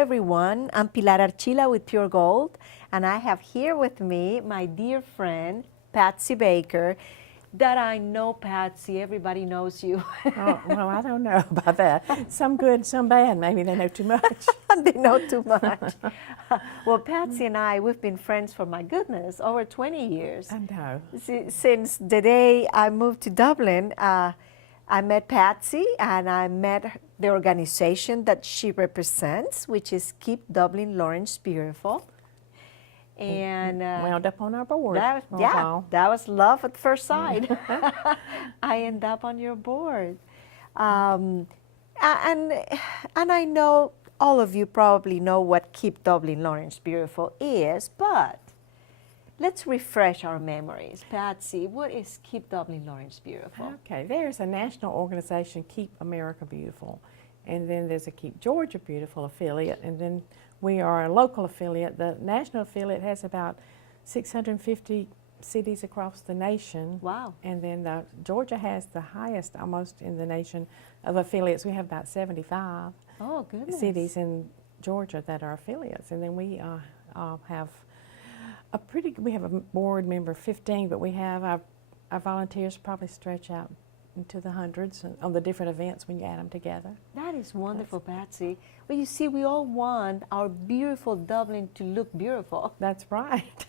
everyone. I'm Pilar Archila with Pure Gold, and I have here with me my dear friend, Patsy Baker, that I know, Patsy, everybody knows you. Oh, well, I don't know about that. Some good, some bad. Maybe they know too much. They know too much. Well, Patsy and I, we've been friends for, my goodness, over 20 years. I know. Since the day I moved to Dublin, I met Patsy and I met the organization that she represents, which is Keep Dublin Lawrence Beautiful. And wound up on our board. That was love at first sight. I end up on your board. And I know all of you probably know what Keep Dublin Lawrence Beautiful is, but let's refresh our memories. Patsy, what is Keep Dublin Lawrence Beautiful? Okay, there's a national organization, Keep America Beautiful, and then there's a Keep Georgia Beautiful affiliate, and then we are a local affiliate. The national affiliate has about 650 cities across the nation. Wow. And then Georgia has the highest almost in the nation of affiliates. We have about 75 cities in Georgia that are affiliates. And then we have we have a board member of 15, but we have our volunteers probably stretch out into the hundreds on the different events when you add them together. That is wonderful, Patsy. Well, you see, we all want our beautiful Dublin to look beautiful. That's right.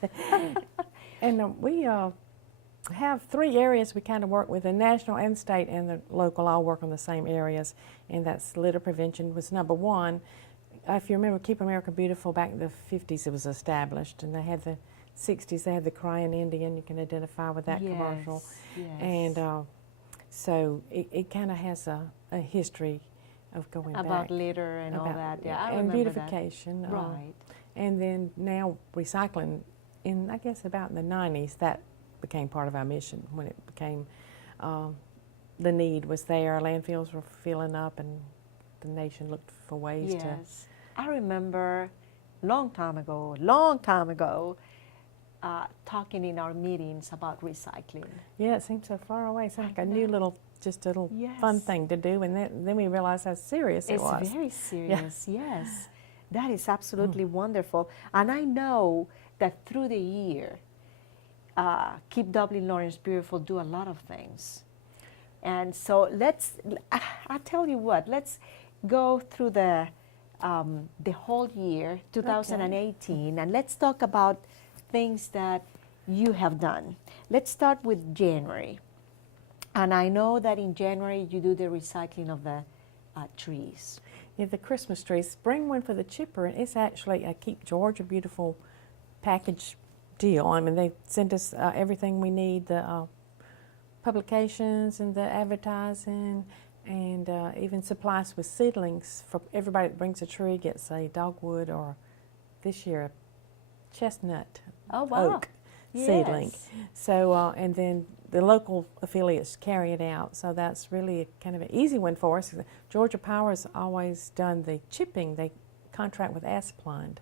And we have 3 areas we kind of work with. The national and state and the local all work on the same areas, and that's litter prevention was number 1. If you remember, Keep America Beautiful, back in the 50s it was established, and they had the 60s, they had the Crying Indian. You can identify with that commercial. Yes. And so it kind of has a history of going back. About litter and all that. Yeah, I and remember beautification. that. Right. And then now recycling, I guess about in the 90s, that became part of our mission when it became, the need was there. Our landfills were filling up and the nation looked for ways to. Yes. I remember long time ago, talking in our meetings about recycling. Yeah, it seems so far away. It's like a new little, just a little fun thing to do, and then we realized how serious it was. It's very serious, yes. That is absolutely wonderful. And I know that through the year, Keep Dublin Lawrence Beautiful do a lot of things. And so I tell you what, let's go through the whole year, 2018, and let's talk about things that you have done. Let's start with January. And I know that in January you do the recycling of the trees. Yeah, the Christmas trees. Spring one for the chipper, and it's actually a Keep Georgia Beautiful package deal. I mean, they send us everything we need, the publications and the advertising, and even supplies with seedlings. For everybody that brings a tree gets a dogwood, or this year a chestnut oak seedling. So and then the local affiliates carry it out. So that's really kind of an easy one for us. Georgia Power's always done the chipping. They contract with Asplund.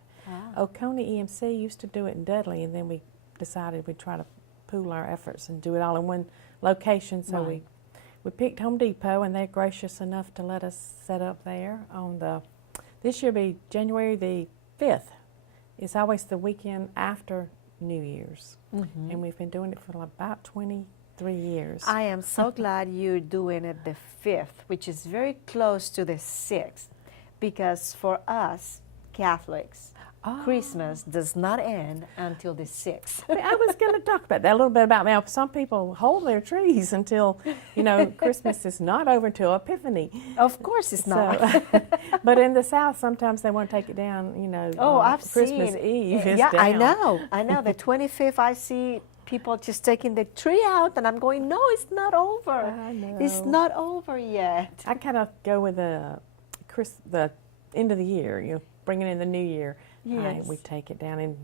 Oconee EMC used to do it in Dudley, and then we decided we'd try to pool our efforts and do it all in one location. So we picked Home Depot, and they're gracious enough to let us set up there on this year be January the 5th. It's always the weekend after New Year's, and we've been doing it for about 23 years. I am so glad you're doing it the 5th, which is very close to the 6th, because for us Catholics, Christmas does not end until the 6th. I was going to talk about that a little bit about now. Some people hold their trees until, Christmas is not over until Epiphany. Of course it's not. But in the South, sometimes they want to take it down, I've Christmas seen. Eve is yeah, down. I know. The 25th, I see people just taking the tree out, and I'm going, no, it's not over. I know. It's not over yet. I kind of go with the end of the year, bringing in the new year. Yes. We take it down, and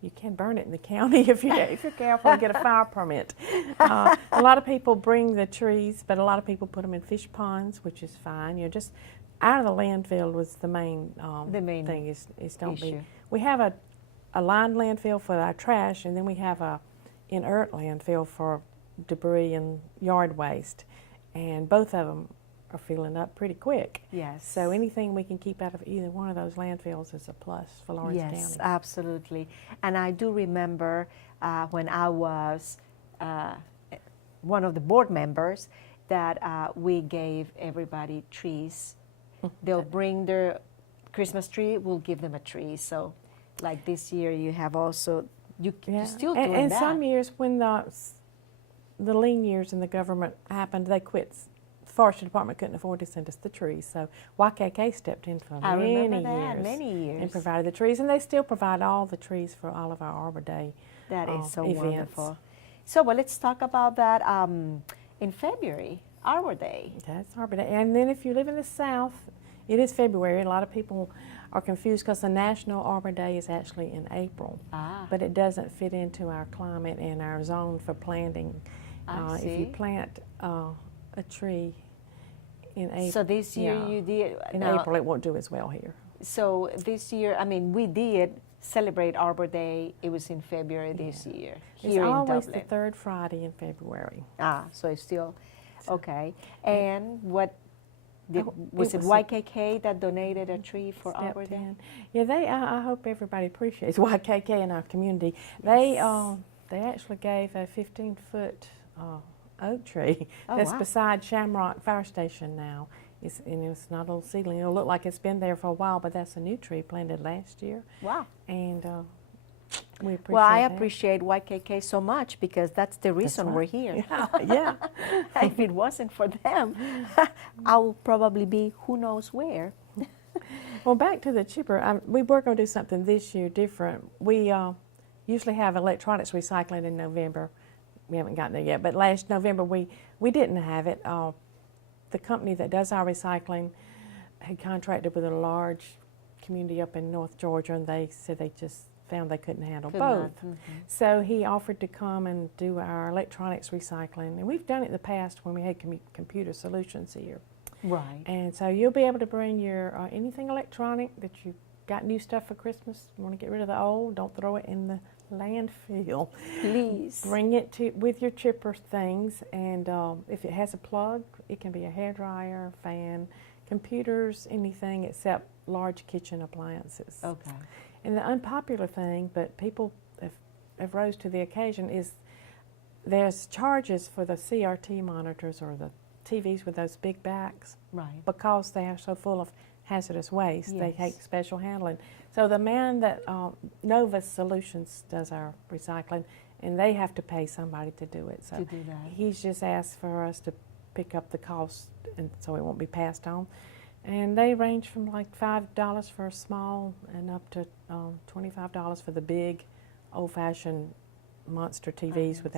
you can burn it in the county if you're careful and get a fire permit. A lot of people bring the trees, but a lot of people put them in fish ponds, which is fine. Just out of the landfill was the main thing. Is don't issue. be. We have a lined landfill for our trash, and then we have a inert landfill for debris and yard waste, and both of them are filling up pretty quick. Yes. So anything we can keep out of either one of those landfills is a plus for Lawrence Yes, County. absolutely. And I do remember when I was one of the board members that we gave everybody trees. They'll bring their Christmas tree, we'll give them a tree. So like this year you have also, you're still doing and that. some years when the lean years in the government happened, they quit. The forestry department couldn't afford to send us the trees, so YKK stepped in for I many remember that, years. many years. And provided the trees, and they still provide all the trees for all of our Arbor Day That is so events. wonderful. So well, let's talk about that in February, Arbor Day. That's Arbor Day. And then if you live in the South, it is February. A lot of people are confused because the National Arbor Day is actually in April. But it doesn't fit into our climate and our zone for planting. If you plant a tree in April. So this year you did. In April, it won't do as well here. So this year, I mean, we did celebrate Arbor Day. It was in February this year here in Dublin. It's always the third Friday in February. So it's still okay. And what was it was YKK that donated a tree for Arbor Day? Yeah, I hope everybody appreciates YKK in our community. They actually gave a 15-foot oak tree that's beside Shamrock Fire Station now. It's not a little seedling. It'll look like it's been there for a while, but that's a new tree planted last year. Wow. And we appreciate Well, I that. appreciate YKK so much because that's the reason we're here. Yeah. If it wasn't for them, I would probably be who knows where. Well, back to the chipper. We were going to do something this year different. We usually have electronics recycling in November. We haven't gotten there yet, but last November we didn't have it. The company that does our recycling had contracted with a large community up in North Georgia, and they said they just found they couldn't handle both. So he offered to come and do our electronics recycling, and we've done it in the past when we had computer solutions here. Right. And so you'll be able to bring your anything electronic that you got new stuff for Christmas. You want to get rid of the old, don't throw it in the landfill. Please. Bring it with your chipper things, and if it has a plug, it can be a hairdryer, fan, computers, anything except large kitchen appliances. Okay. And the unpopular thing, but people have rose to the occasion, is there's charges for the CRT monitors or the TVs with those big backs. Right. Because they are so full of hazardous waste. Yes. They take special handling. So the man that Novus Solutions does our recycling, and they have to pay somebody to do it. So he's just asked for us to pick up the cost, and so it won't be passed on. And they range from like $5 for a small and up to $25 for the big, old-fashioned monster TVs with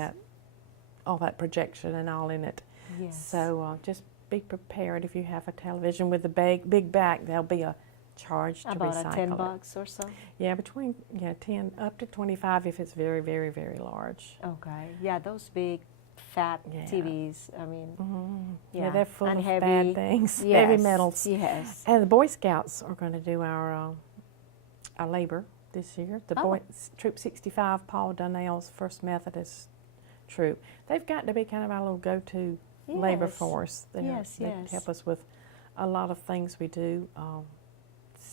all that projection and all in it. Yes. So just be prepared. If you have a television with a big back, there'll be a charge to recycle. About $10 or so? Yeah, between 10 up to 25 if it's very, very, very large. Okay. Yeah, those big fat TVs, I mean, they're full of heavy, bad things, yes, heavy metals. Yes. And the Boy Scouts are going to do our labor this year. The Troop 65, Paul Donnell's 1st Methodist troop. They've got to be kind of our little go-to labor force. They help us with a lot of things we do.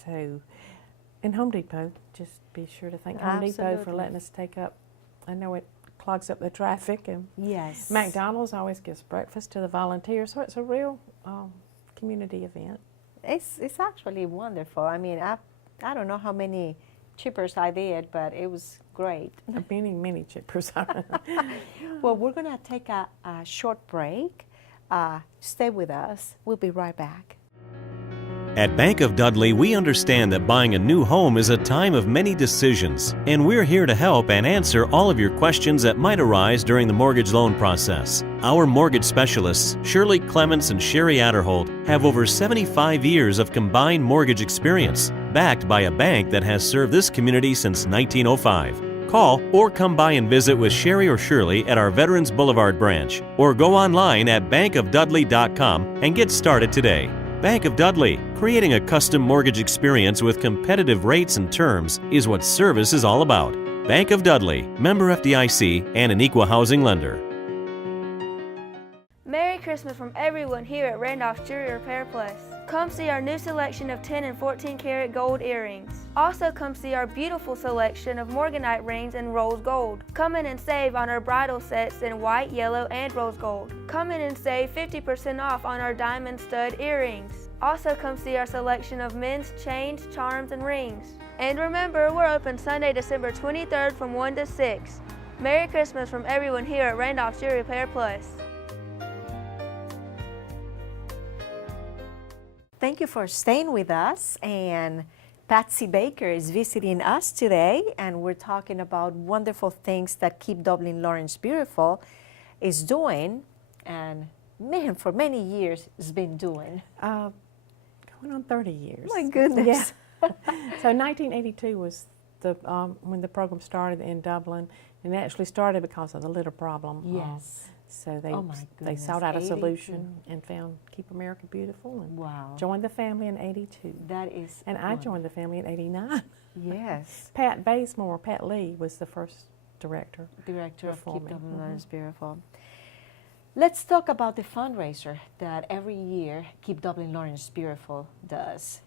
And Home Depot, just be sure to thank Home Depot for letting us take up. I know it clogs up the traffic, and McDonald's always gives breakfast to the volunteers, so it's a real community event. It's actually wonderful. I mean, I don't know how many chippers I did, but it was great. Many chippers. Well, we're going to take a short break. Stay with us. We'll be right back. At Bank of Dudley, we understand that buying a new home is a time of many decisions, and we're here to help and answer all of your questions that might arise during the mortgage loan process. Our mortgage specialists, Shirley Clements and Sherry Adderholt, have over 75 years of combined mortgage experience, backed by a bank that has served this community since 1905. Call or come by and visit with Sherry or Shirley at our Veterans Boulevard branch, or go online at bankofdudley.com and get started today. Bank of Dudley, creating a custom mortgage experience with competitive rates and terms is what service is all about. Bank of Dudley, member FDIC, and an equal housing lender. Merry Christmas from everyone here at Randolph Jewelry Repair Plus. Come see our new selection of 10 and 14 karat gold earrings. Also come see our beautiful selection of morganite rings in rose gold. Come in and save on our bridal sets in white, yellow, and rose gold. Come in and save 50% off on our diamond stud earrings. Also come see our selection of men's chains, charms, and rings. And remember, we're open Sunday, December 23rd from 1 to 6. Merry Christmas from everyone here at Randolph Jewelry Repair Plus. Thank you for staying with us. And Patsy Baker is visiting us today, and we're talking about wonderful things that Keep Dublin Lawrence Beautiful is doing, and man, for many years it's been doing. Going on 30 years. My goodness. Yeah. So 1982 was the when the program started in Dublin, and it actually started because of the litter problem. Yes. So Oh my they goodness, sought out a 82. solution and found Keep America Beautiful, and Wow. joined the family in 82. That is And I wonderful. joined the family in 89. Yes. Pat Lee was the first director. Director of before Keep me. Dublin Lawrence Beautiful. Let's talk about the fundraiser that every year Keep Dublin Lawrence Beautiful does.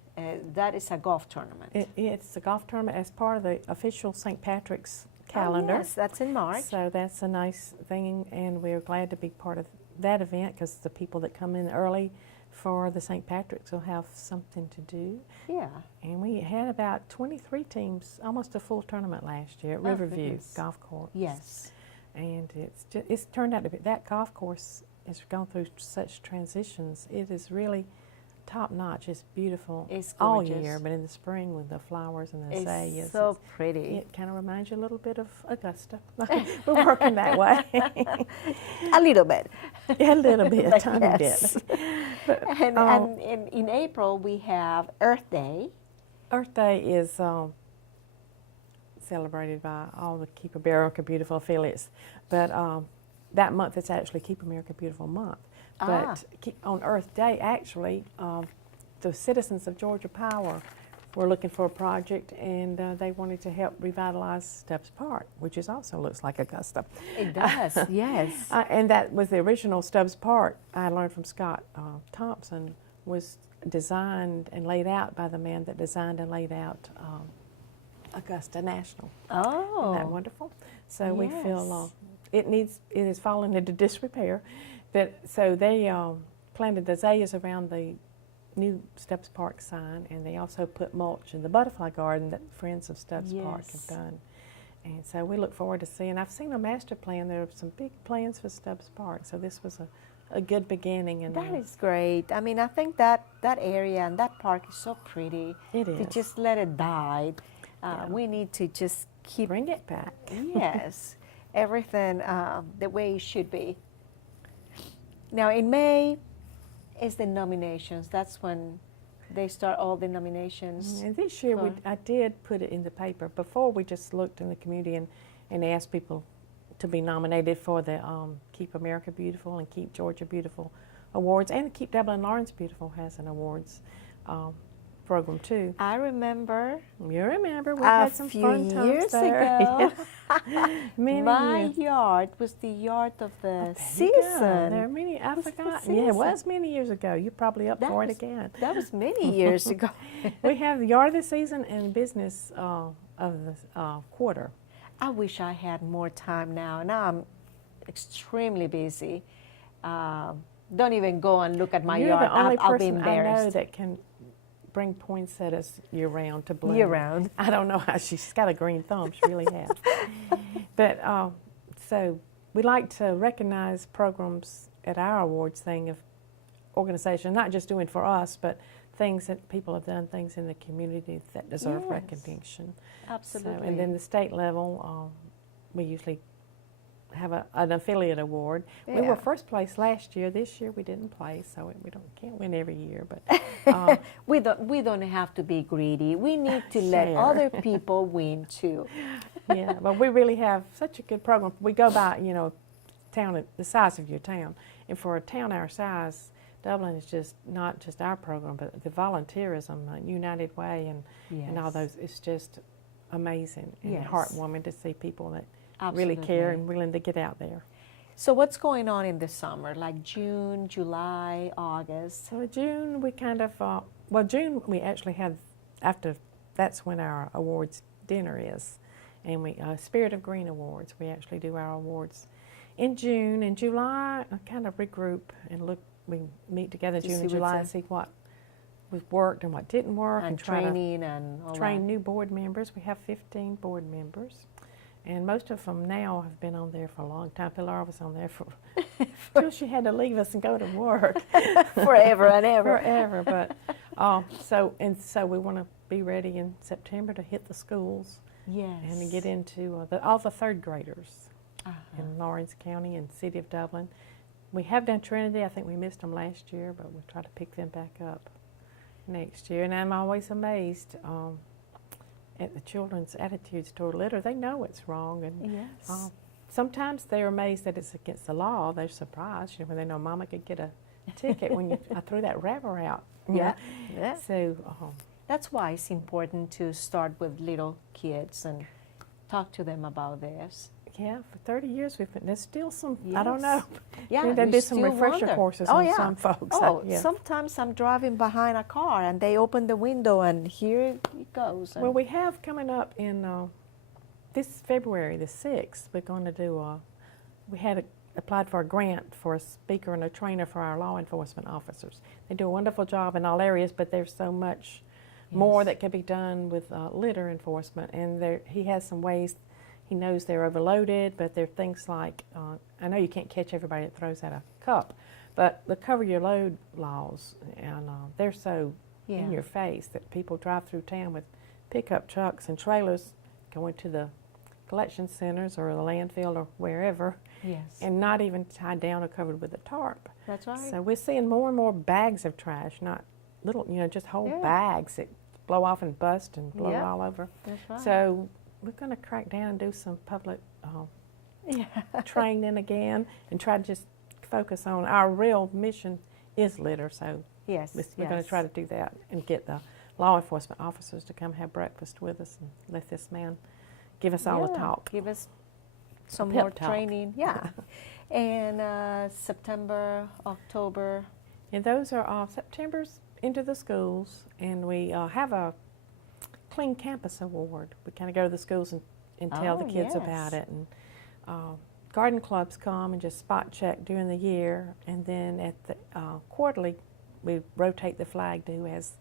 That is a golf tournament. It's a golf tournament as part of the official St. Patrick's calendar. Oh, yes, that's in March. So that's a nice thing, and we're glad to be part of that event because the people that come in early for the St. Patrick's will have something to do. Yeah. And we had about 23 teams, almost a full tournament last year at Oh, Riverview goodness. Golf Course. Yes. And it's turned out to be, that golf course has gone through such transitions. It is really top notch. It's beautiful It's all gorgeous. year, but in the spring with the flowers and the It's azaleas, so pretty. it kind of reminds you a little bit of Augusta. We're working that way. A little bit. A little bit, a tiny Yes. bit. But, And in April we have Earth Day. Earth Day is celebrated by all the Keep America Beautiful affiliates, but that month it's actually Keep America Beautiful month. But on Earth Day, actually, the citizens of Georgia Power were looking for a project, and they wanted to help revitalize Stubbs Park, which is also looks like Augusta. It does, yes. And that was the original Stubbs Park. I learned from Scott Thompson, was designed and laid out by the man that designed and laid out Augusta National. Oh. Isn't that wonderful? So we Yes. feel it has fallen into disrepair. So they planted azaleas around the new Stubbs Park sign, and they also put mulch in the butterfly garden that Friends of Stubbs Park have Yes. done. And so we look forward to seeing. I've seen a master plan. There are some big plans for Stubbs Park. So this was a good beginning. And That is great. I mean, I think that area and that park is so pretty. It To is. just let it die. Yeah. We need to just keep, Bring it back. yes, everything the way it should be. Now in May is the nominations. That's when they start all the nominations. And this year for- I did put it in the paper. Before we just looked in the community and asked people to be nominated for the Keep America Beautiful and Keep Georgia Beautiful awards, and Keep Dublin Lawrence Beautiful has an awards program too. I remember You remember we a had some few fun times years there. ago, Many my years. yard was the yard of the There you go. season. There are many. I Was the forgot. Yeah, it season. was many years ago. You're probably up That for it was- again. That was many years ago. We have the yard of the season and business of the quarter. I wish I had more time now. Now I'm extremely busy. Don't even go and look at my You're yard. the only I'll be person I know embarrassed. that can bring poinsettias year round to bloom. Year round. I don't know how she's got a green thumb. She really has. But so we like to recognize programs at our awards thing of organization, not just doing for us, but things that people have done, things in the community that deserve Yes. recognition. Absolutely. So, and then the state level, we usually have an affiliate award. We Yeah. were first place last year. This year we didn't play, so can't win every year. But we don't have to be greedy. We need to let Share. other people win too. yeah, but we really have such a good program. We go by, town the size of your town, and for a town our size, Dublin is just not just our program, but the volunteerism, United Way, and all Yes. those. It's just amazing and Yes. heartwarming to see people that really care Absolutely. and willing to get out there. So what's going on in the summer, like June, July, August? So in June, we kind of, June we actually have, that's when our awards dinner is. And we, Spirit of Green Awards, we actually do our awards in June. In July, I kind of regroup and look, we meet together in June and July and see what we've worked and what didn't work. And try training and all train that. new board members. We have 15 board members. And most of them now have been on there for a long time. Pilar was on there for until she had to leave us and go to work. Forever and ever. Forever. But so we want to be ready in September to hit the schools. Yes. And to get into all the third graders in Lawrence County and City of Dublin. We have done Trinity. I think we missed them last year, but we'll try to pick them back up next year. And I'm always amazed at the children's attitudes toward litter. They know it's wrong, and Yes. sometimes they're amazed that it's against the law. They're surprised, when they know Mama could get a ticket when I threw that wrapper out. Yeah. Yeah. So That's why it's important to start with little kids and talk to them about this. yeah, for 30 years there's still some, I don't know. Yeah, They you did some still refresher wonder. courses Oh, on yeah. some folks. Oh, yeah. sometimes I'm driving behind a car and they open the window and here it goes. And Well, we have coming up in this February, the 6th, we're going to do, we had applied for a grant for a speaker and a trainer for our law enforcement officers. They do a wonderful job in all areas, but there's so much more that can be done with litter enforcement. And he has some ways, he knows they're overloaded, but there are things like, I know you can't catch everybody that throws out a cup, but the cover your load laws, and they're so in your face that people drive through town with pickup trucks and trailers going to the collection centers or the landfill or wherever, Yes. and not even tied down or covered with a tarp. That's right. So we're seeing more and more bags of trash, not little, just whole bags that blow off and bust and blow all over. That's right. So we're going to crack down and do some public training again and try to just focus on our real mission is litter. So Yes. we're going to try to do that and get the law enforcement officers to come have breakfast with us and let this man give us all a talk. Give us some pep more talk. training. Yeah. And September, October. And those are September's into the schools, and we have a Clean Campus Award. We kind of go to the schools and tell the kids about it. And garden clubs come and just spot check during the year, and then at the quarterly, we rotate the flag to who has.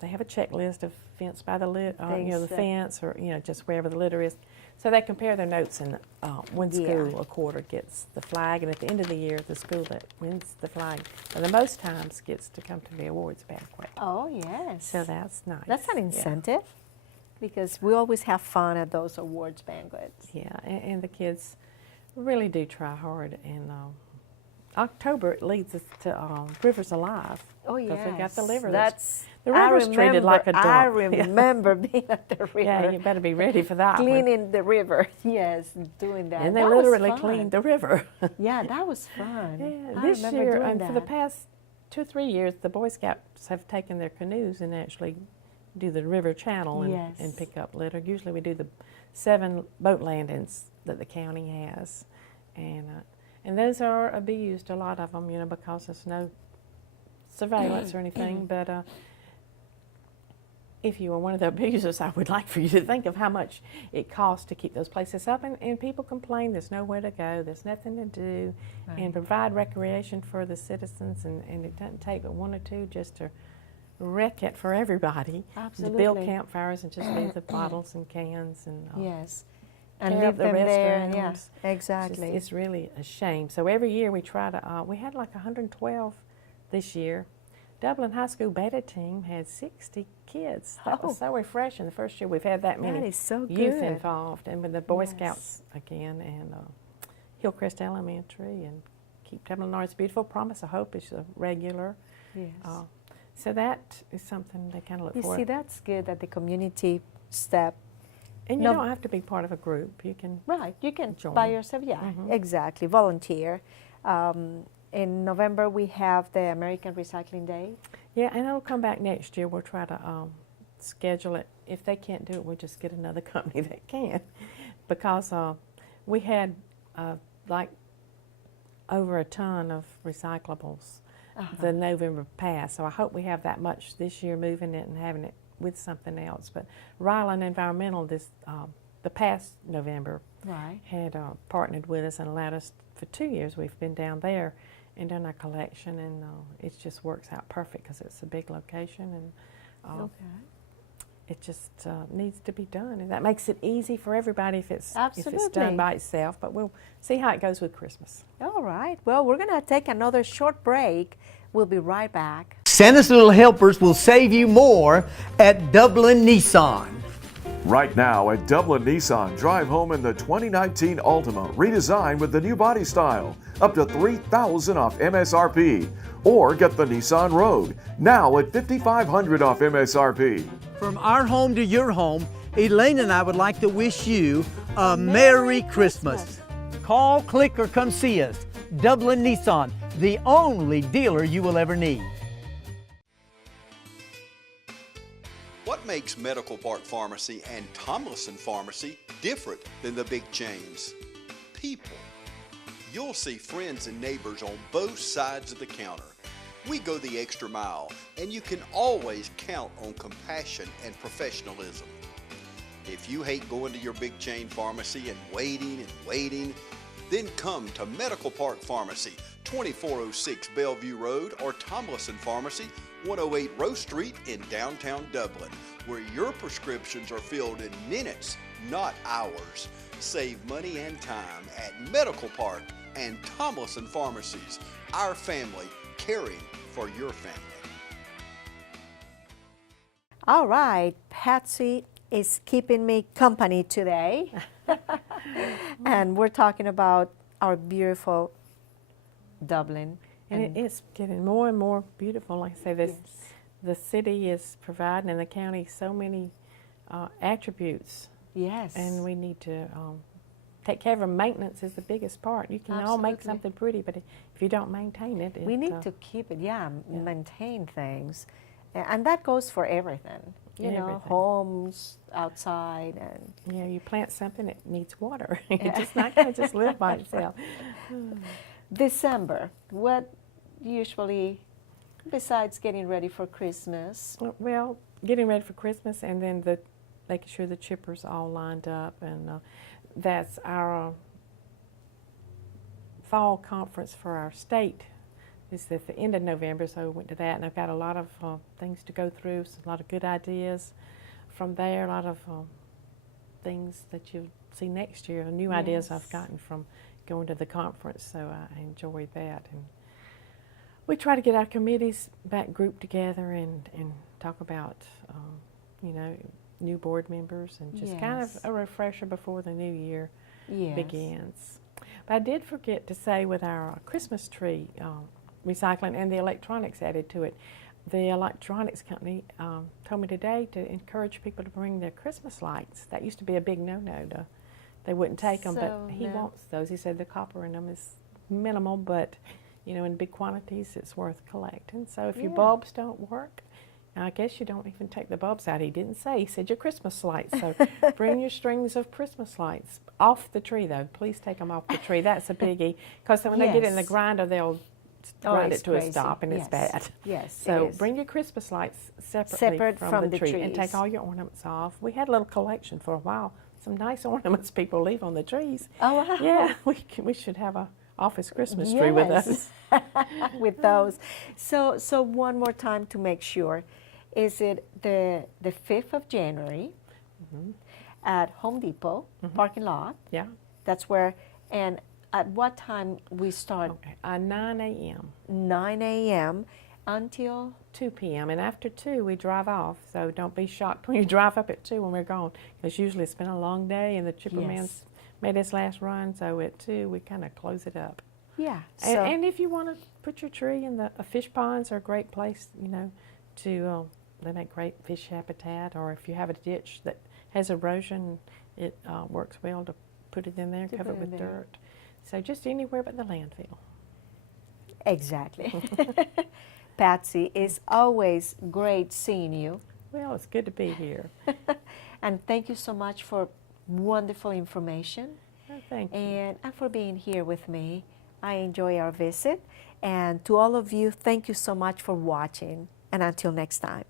They have a checklist of fence by the fence, or just wherever the litter is. So they compare their notes, and one school a quarter gets the flag, and at the end of the year, the school that wins the flag, and the most times gets to come to the awards banquet. Oh, yes. So that's nice. That's an incentive because we always have fun at those awards banquets. Yeah, and the kids really do try hard. And October, it leads us to Rivers Alive. Oh, yes. Because we got the liver. The river's treated like a dump. I remember being at the river. Yeah, you better be ready for that one. Cleaning the river. Yes, doing that. And they That was literally fun. cleaned the river. Yeah, that was fun. Yeah, I this remember year, doing and that. for the past 2 or 3 years, the Boy Scouts have taken their canoes and actually do the river channel and pick up litter. Usually we do the 7 boat landings that the county has. And those are abused, a lot of them, because there's no surveillance or anything. But if you were one of the abusers, I would like for you to think of how much it costs to keep those places up. And people complain there's nowhere to go, there's nothing to do, and provide recreation for the citizens. And it doesn't take but 1 or 2 just to wreck it for everybody. Absolutely. To build campfires and just leave the bottles and cans and Yes. And tear leave up the them there. And restrooms. exactly. It's really a shame. So every year we try to, we had like 112 this year. Dublin High School beta team had 60 kids. That was so refreshing. The first year we've had that many That is so youth good. involved. And with the Boy Scouts again, and Hillcrest Elementary, and Keep Dublin Lawrence Beautiful. Promise of Hope is a regular. Yes. So that is something they kind of look You for. see, that's good that the community step. And you don't have to be part of a group. You can You can join. by yourself. Yeah, exactly. Volunteer. In November, we have the American Recycling Day. Yeah, and it'll come back next year. We'll try to schedule it. If they can't do it, we'll just get another company that can. Because we had, like over a ton of recyclables the November past. So I hope we have that much this year, moving it and having it with something else. But Ryland Environmental the past November Right. had partnered with us and allowed us for 2 years. We've been down there and done our collection, and it just works out perfect because it's a big location, and Okay. it just needs to be done, and that makes it easy for everybody if it's Absolutely. done by itself. But we'll see how it goes with Christmas. All right. Well, we're going to take another short break. We'll be right back. Santa's Little Helpers will save you more at Dublin Nissan. Right now at Dublin Nissan, drive home in the 2019 Altima, redesigned with the new body style, up to $3,000 off MSRP. Or get the Nissan Road, now at $5,500 off MSRP. From our home to your home, Elaine and I would like to wish you a Merry Christmas. Call, click, or come see us. Dublin Nissan, the only dealer you will ever need. What makes Medical Park Pharmacy and Tomlinson Pharmacy different than the big chains? People. You'll see friends and neighbors on both sides of the counter. We go the extra mile, and you can always count on compassion and professionalism. If you hate going to your big chain pharmacy and waiting, then come to Medical Park Pharmacy, 2406 Bellevue Road, or Tomlinson Pharmacy, 108 Rose Street in downtown Dublin, where your prescriptions are filled in minutes, not hours. Save money and time at Medical Park and Tomlinson Pharmacies. Our family, caring for your family. All right. Patsy is keeping me company today. And we're talking about our beautiful Dublin. And it's getting more and more beautiful. Like I say, the city is providing, and the county, so many attributes. Yes. And we need to take care of them. Maintenance is the biggest part. You can all make Absolutely. something pretty, but if you don't maintain it, We need to keep it, maintain things. And that goes for everything. You know, Everything. homes, outside, and Yeah, you plant something, it needs water. It's just not going to just live by itself. December. What usually, besides getting ready for Christmas? Well, getting ready for Christmas, and then making sure the chippers all lined up, and that's our fall conference for our state. It's at the end of November, so we went to that, and I've got a lot of things to go through, a lot of good ideas from there, a lot of things that you'll see next year, new ideas I've gotten from going to the conference, so I enjoy that. And we try to get our committees back grouped together and talk about, new board members, and just kind of a refresher before the new year begins. But I did forget to say, with our Christmas tree recycling and the electronics added to it, the electronics company told me today to encourage people to bring their Christmas lights. That used to be a big no-no. They wouldn't take them, but he wants those. He said the copper in them is minimal, but in big quantities it's worth collecting. So if your bulbs don't work, I guess you don't even take the bulbs out. He didn't say. He said your Christmas lights. So bring your strings of Christmas lights off the tree, though. Please take them off the tree. That's a biggie, because when they get it in the grinder, they'll grind it to a stop, and it's bad. Yes. So bring your Christmas lights separate from the tree, and trees. take all your ornaments off. We had a little collection for a while. Some nice ornaments people leave on the trees. Oh, wow. Yeah, we should have a office Christmas tree with us. With those. So one more time to make sure. Is it the 5th of January at Home Depot parking lot? Yeah. That's where, and at what time we start? Okay. 9 a.m. 9 a.m. until? 2 p.m. And after 2, we drive off. So don't be shocked when you drive up at 2 when we're gone, because usually it's been a long day and the chipper man's made his last run. So at 2, we kind of close it up. Yeah. And if you want to put your tree in the fish ponds, are a great place, to they make great fish habitat. Or if you have a ditch that has erosion, it works well to put it in there, cover it with dirt. So just anywhere but the landfill. Exactly. Patsy, it's always great seeing you. Well, it's good to be here. And thank you so much for wonderful information. Oh, thank you. And for being here with me I enjoy our visit. And to all of you, thank you so much for watching. And until next time.